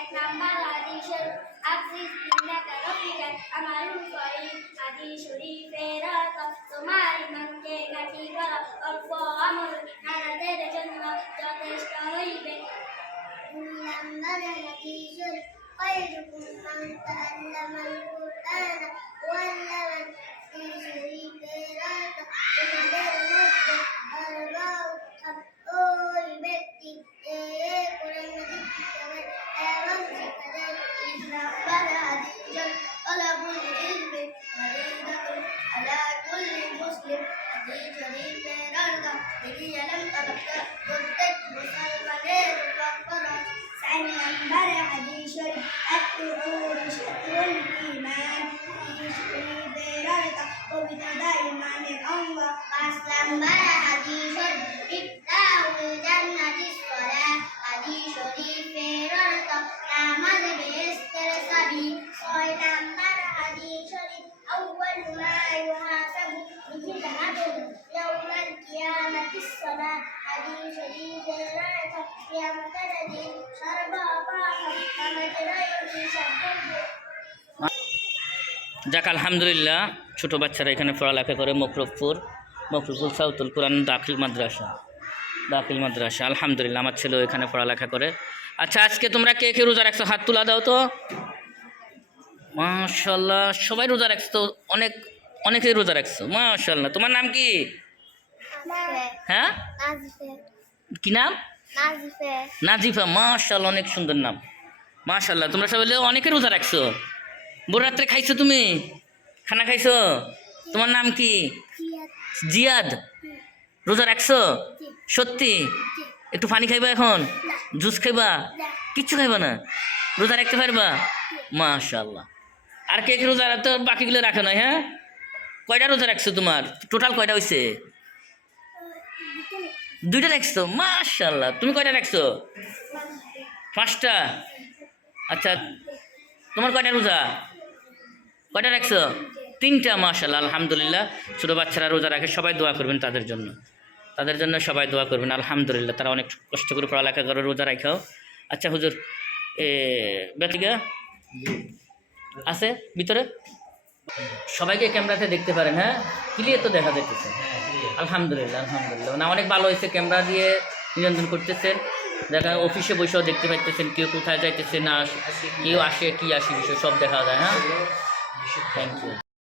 এক নাম্বার হাদিসের আফসিস ইন্নাকা রাব্বিকা আমালু সালিহ হাদিস শরীফের অর্থ তোমার ইমানকে খাঁটি করো অল্প আমল নাজাতের জন্য যথেষ্ট হইবে। দুই নাম্বার হাদিসের خيركم من تعلم القرآن وعلمه হাদিস শরীফের অর্থ তোমাদের মধ্যে ওই ব্যক্তি কোরআন শিক্ষা করে এবং শিক্ষা দেয়। তিন নাম্বার হাদিসের তলাবুল ইলমি ফরিদাতুন আলা কুল্লি মুসলিম হাদিস শরীফের অর্থ এই ইলম তলব করা প্রত্যেক মুসলমানের উপর ফরজ। চার নাম্বার হাদিস শরীফ আত-তুহুর শাতরুল ঈমান হাদিস শরীফের অর্থ পবিত্রতা ঈমানের অঙ্গ। পাঁচ নাম্বার হাদিস শরীফ ইফতাহুল জান্নাতিস সালাহ হাদিস শরীফের অর্থ নামাজ বেহেশতের চাবি। ছয় নাম্বার হাদিস শরীফ আউয়ালু মা ইউহাসাবু বিহিল আবদু ইয়াউমাল কিয়ামাতিস সালাহ হাদিস শরীফের অর্থ কিয়ামতের দিন সর্বপাপ নামাজের হিসাব করবে। যাক আলহামদুলিল্লাহ, ছোট বাচ্চারা এখানে পড়ালেখা করে মকরবপুর সাউতুল কুরআন দাখিল মাদ্রাসা। আলহামদুলিল্লাহ, আমার ছেলে এখানে পড়ালেখা করে। আচ্ছা, আজকে তোমরা কে কে রোজা রাখছো হাত তুলা দাও তো। মাশাআল্লাহ, সবাই রোজা রাখছো তো, অনেকেই রোজা রাখছো। মাশাআল্লাহ, তোমার নাম কি? হ্যাঁ, কি নাম? নাজিফা। মাশাআল্লাহ, অনেক সুন্দর নাম। মাশাআল্লাহ, তোমরা সবাই অনেকে রোজা রাখছো। ভোর রাত্রে খাইছো, তুমি খানা খাইছো? তোমার নাম কি? জিয়াদ। রোজা রাখছো সত্যি? একটু পানি খাইবা, এখন জুস খাইবা, কিচ্ছু খাইবা না? রোজা রাখতে পারবা? মাশাআল্লাহ। আর কে রোজা রাখতো? বাকিগুলো রাখো না। হ্যাঁ, কয়টা রোজা রাখছো? তোমার টোটাল কয়টা হয়েছে? দুইটা রাখছো। মাশাআল্লাহ। তুমি কয়টা রাখছো? 5টা। আচ্ছা, তোমার কয়টা রোজা? কয়টা রাখছো? 3টা। মাশাআল্লাহ, আলহামদুলিল্লাহ। ছোটো বাচ্চারা রোজা রাখে, সবাই দোয়া করবেন তাদের জন্য সবাই দোয়া করবেন। আলহামদুলিল্লাহ, তারা অনেক কষ্ট করে পড়ালেখা করে রোজা রাখাও। আচ্ছা হুজুর, বেতিকা আছে ভিতরে? সবাইকে ক্যামেরাতে দেখতে পারেন? হ্যাঁ, ক্লিয়ার তো দেখা যাইতেছে। আলহামদুলিল্লাহ না, অনেক ভালো হয়েছে। ক্যামেরা দিয়ে নিয়ন্ত্রণ করতেছেন, দেখা অফিসে বসেও দেখতে পাইতেছেন কেউ কোথায় যাইতেছে না, কেউ আসে কি আসে বিষয় সব দেখা যায়। হ্যাঁ, থ্যাংক ইউ।